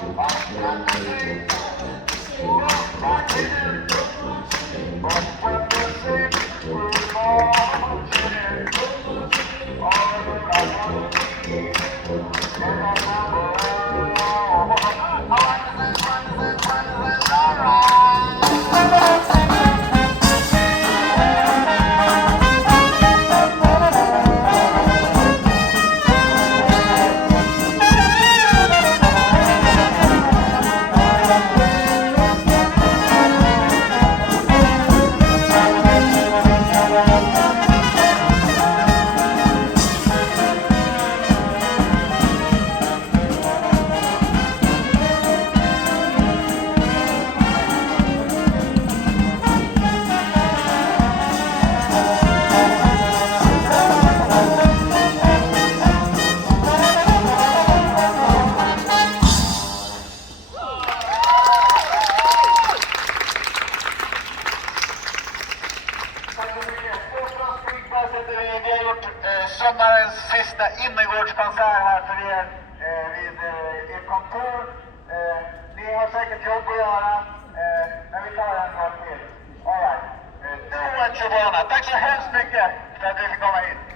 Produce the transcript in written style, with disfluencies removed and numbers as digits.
Vi har gjort sommarens sista innergårdskonsert här för er vid ert kontor. Ni har säkert jobb att göra, men vi tar en gång till. All right. Do what you wanna. Tack så hemskt mycket för att du fick komma hit.